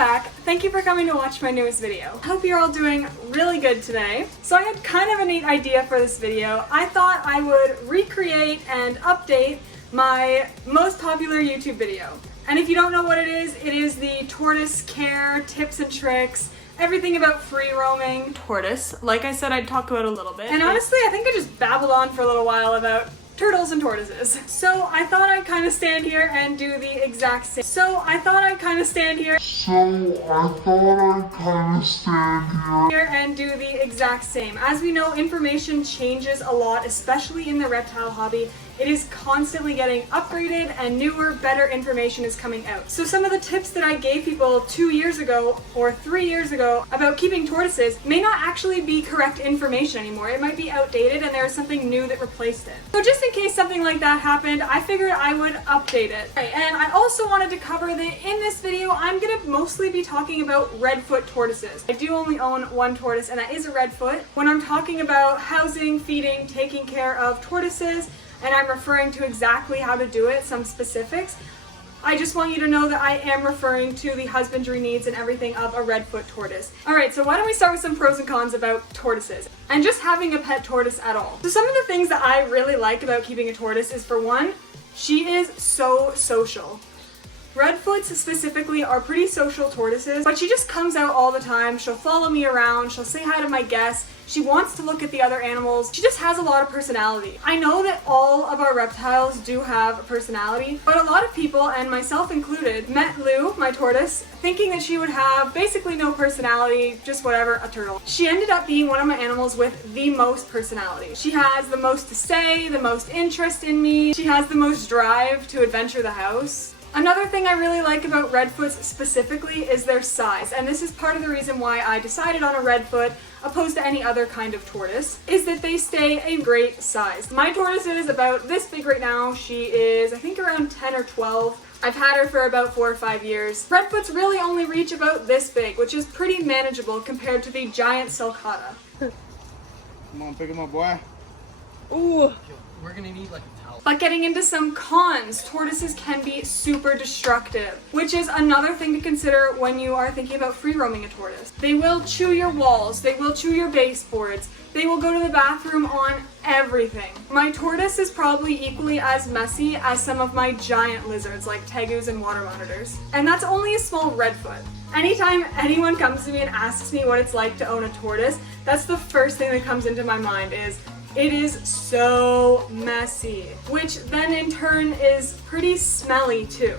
back. Thank you for coming to watch my newest video. I hope you're all doing really good today. So I had kind of a neat idea for this video. I thought I would recreate and update my most popular YouTube video. And if you don't know what it is the tortoise care tips and tricks, everything about free roaming tortoise. Like I said, I'd talk about a little bit. And honestly, I think I just babbled on for a little while about turtles and tortoises. So I thought I'd kind of stand here and do the exact same. As we know, information changes a lot, especially in the reptile hobby. It is constantly getting upgraded and newer, better information is coming out. So some of the tips that I gave people 2 years ago or 3 years ago about keeping tortoises may not actually be correct information anymore. It might be outdated and there is something new that replaced it. So just in case something like that happened, I figured I would update it. And I also wanted to cover that in this video, I'm gonna mostly be talking about redfoot tortoises. I do only own one tortoise and that is a redfoot. When I'm talking about housing, feeding, taking care of tortoises, and I'm referring to exactly how to do it, some specifics, I just want you to know that I am referring to the husbandry needs and everything of a redfoot tortoise. Alright, so why don't we start with some pros and cons about tortoises and just having a pet tortoise at all. So some of the things that I really like about keeping a tortoise is, for one, she is so social. Redfoots specifically are pretty social tortoises, but she just comes out all the time. She'll follow me around, she'll say hi to my guests, she wants to look at the other animals. She just has a lot of personality. I know that all of our reptiles do have a personality, but a lot of people, and myself included, met Lou, my tortoise, thinking that she would have basically no personality, just whatever, a turtle. She ended up being one of my animals with the most personality. She has the most to say, the most interest in me, she has the most drive to adventure the house. Another thing I really like about redfoots specifically is their size, and this is part of the reason why I decided on a redfoot opposed to any other kind of tortoise, is that they stay a great size. My tortoise is about this big right now. She is, I think, around 10 or 12. I've had her for about 4 or 5 years. Redfoots really only reach about this big, which is pretty manageable compared to the giant sulcata. Come on, pick him up, boy. Ooh. We're gonna need like a towel. But getting into some cons, tortoises can be super destructive, which is another thing to consider when you are thinking about free roaming a tortoise. They will chew your walls, they will chew your baseboards, they will go to the bathroom on everything. My tortoise is probably equally as messy as some of my giant lizards like tegus and water monitors. And that's only a small redfoot. Anytime anyone comes to me and asks me what it's like to own a tortoise, that's the first thing that comes into my mind is, it is so messy, which then in turn is pretty smelly too.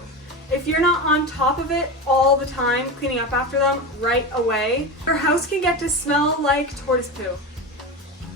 If you're not on top of it all the time, cleaning up after them right away, your house can get to smell like tortoise poo.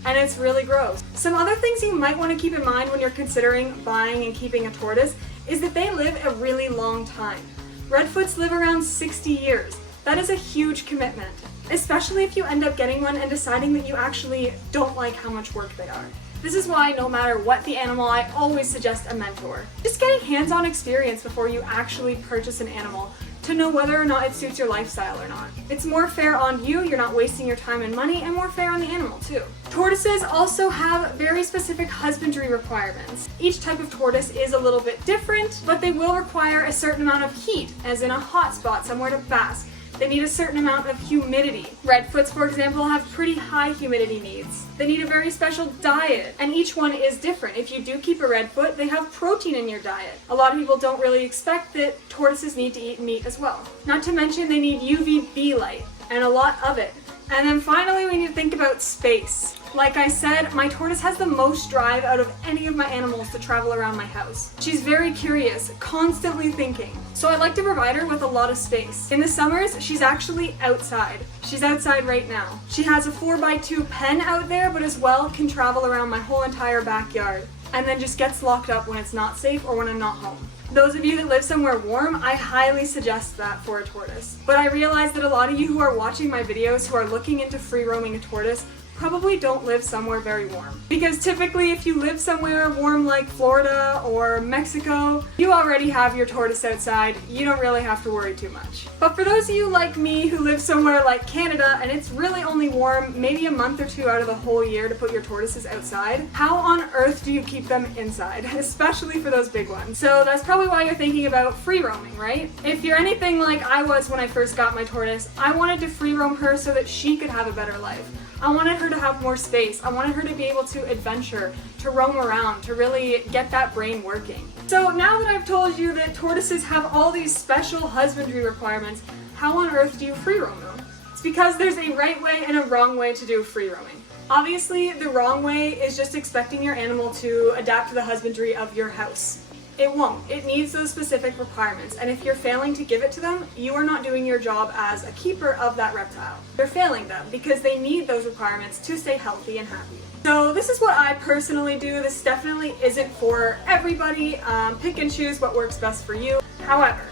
And it's really gross. Some other things you might want to keep in mind when you're considering buying and keeping a tortoise is that they live a really long time. Redfoots live around 60 years. That is a huge commitment, especially if you end up getting one and deciding that you actually don't like how much work they are. This is why no matter what the animal, I always suggest a mentor. Just getting hands-on experience before you actually purchase an animal to know whether or not it suits your lifestyle or not. It's more fair on you, you're not wasting your time and money, and more fair on the animal too. Tortoises also have very specific husbandry requirements. Each type of tortoise is a little bit different, but they will require a certain amount of heat, as in a hot spot, somewhere to bask. They need a certain amount of humidity. Redfoots, for example, have pretty high humidity needs. They need a very special diet, and each one is different. If you do keep a redfoot, they have protein in your diet. A lot of people don't really expect that tortoises need to eat meat as well. Not to mention they need UVB light, and a lot of it. And then finally, we need to think about space. Like I said, my tortoise has the most drive out of any of my animals to travel around my house. She's very curious, constantly thinking. So I like to provide her with a lot of space. In the summers, she's actually outside. She's outside right now. She has a 4x2 pen out there, but as well can travel around my whole entire backyard, and then just gets locked up when it's not safe or when I'm not home. Those of you that live somewhere warm, I highly suggest that for a tortoise. But I realize that a lot of you who are watching my videos who are looking into free roaming a tortoise probably don't live somewhere very warm. Because typically if you live somewhere warm like Florida or Mexico, you already have your tortoise outside. You don't really have to worry too much. But for those of you like me who live somewhere like Canada and it's really only warm maybe a month or two out of the whole year to put your tortoises outside, how on earth do you keep them inside? Especially for those big ones. So that's probably why you're thinking about free roaming, right? If you're anything like I was when I first got my tortoise, I wanted to free roam her so that she could have a better life. I wanted her to have more space. I wanted her to be able to adventure, to roam around, to really get that brain working. So now that I've told you that tortoises have all these special husbandry requirements, how on earth do you free roam them? It's because there's a right way and a wrong way to do free roaming. Obviously, the wrong way is just expecting your animal to adapt to the husbandry of your house. It won't. It needs those specific requirements, and if you're failing to give it to them, you are not doing your job as a keeper of that reptile. You're failing them because they need those requirements to stay healthy and happy. So this is what I personally do. This definitely isn't for everybody. Pick and choose what works best for you. However,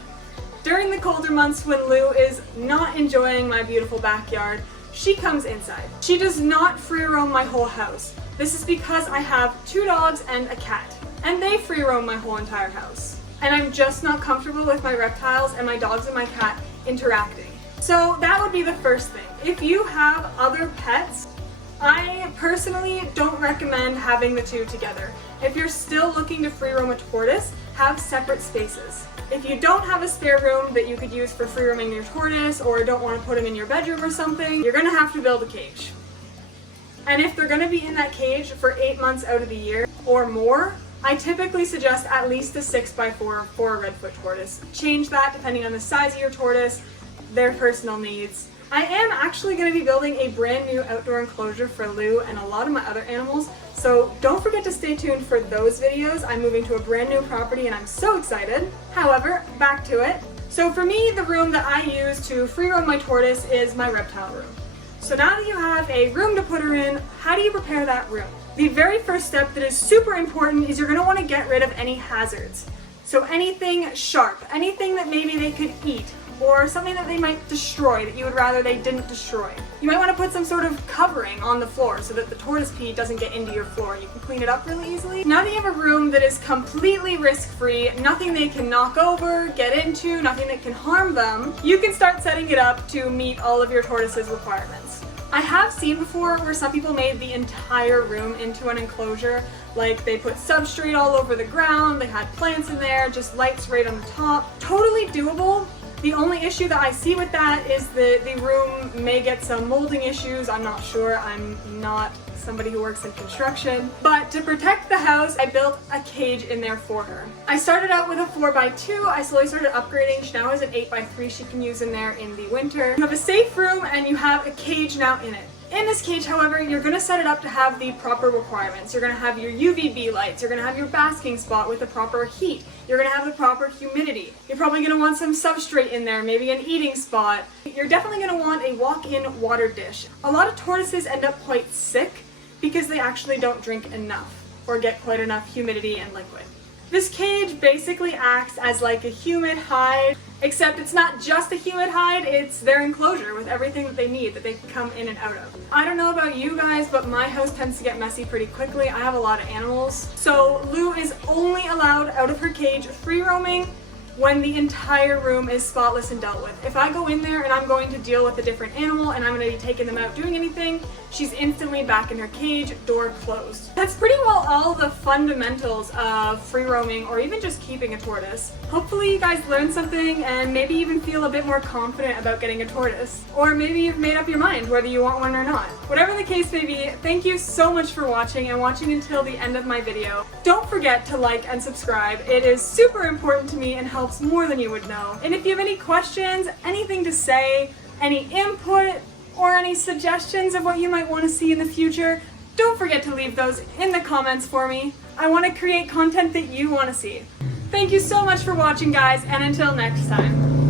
during the colder months when Lou is not enjoying my beautiful backyard, she comes inside. She does not free roam my whole house. This is because I have 2 dogs and a cat, and they free roam my whole entire house. And I'm just not comfortable with my reptiles and my dogs and my cat interacting. So that would be the first thing. If you have other pets, I personally don't recommend having the 2 together. If you're still looking to free roam a tortoise, have separate spaces. If you don't have a spare room that you could use for free roaming your tortoise, or don't want to put him in your bedroom or something, you're gonna have to build a cage. And if they're gonna be in that cage for 8 months out of the year or more, I typically suggest at least a 6x4 for a redfoot tortoise. Change that depending on the size of your tortoise, their personal needs. I am actually going to be building a brand new outdoor enclosure for Lou and a lot of my other animals, so don't forget to stay tuned for those videos. I'm moving to a brand new property and I'm so excited. However, back to it. So for me, the room that I use to free roam my tortoise is my reptile room. So now that you have a room to put her in, how do you prepare that room? The very first step that is super important is you're going to want to get rid of any hazards. So anything sharp, anything that maybe they could eat, or something that they might destroy that you would rather they didn't destroy. You might want to put some sort of covering on the floor so that the tortoise pee doesn't get into your floor. You can clean it up really easily. Now that you have a room that is completely risk-free, nothing they can knock over, get into, nothing that can harm them, you can start setting it up to meet all of your tortoise's requirements. I have seen before where some people made the entire room into an enclosure, like they put substrate all over the ground, they had plants in there, just lights right on the top. Totally doable. The only issue that I see with that is that the room may get some molding issues. I'm not sure. I'm not somebody who works in construction. But to protect the house, I built a cage in there for her. I started out with a 4x2. I slowly started upgrading. She now has an 8x3 she can use in there in the winter. You have a safe room and you have a cage now in it. In this cage, however, you're going to set it up to have the proper requirements. You're going to have your UVB lights, you're going to have your basking spot with the proper heat, you're going to have the proper humidity. You're probably going to want some substrate in there, maybe an eating spot. You're definitely going to want a walk-in water dish. A lot of tortoises end up quite sick because they actually don't drink enough or get quite enough humidity and liquid. This cage basically acts as like a humid hide, except it's not just a humid hide, it's their enclosure with everything that they need that they can come in and out of. I don't know about you guys, but my house tends to get messy pretty quickly. I have a lot of animals. So Lou is only allowed out of her cage free roaming when the entire room is spotless and dealt with. If I go in there and I'm going to deal with a different animal and I'm going to be taking them out doing anything, she's instantly back in her cage, door closed. That's pretty well all the fundamentals of free roaming or even just keeping a tortoise. Hopefully you guys learned something and maybe even feel a bit more confident about getting a tortoise. Or maybe you've made up your mind whether you want one or not. Whatever the case may be, thank you so much for watching and watching until the end of my video. Don't forget to like and subscribe. It is super important to me and helps more than you would know. And if you have any questions, anything to say, any input, or any suggestions of what you might want to see in the future, don't forget to leave those in the comments for me. I want to create content that you want to see. Thank you so much for watching, guys, and until next time.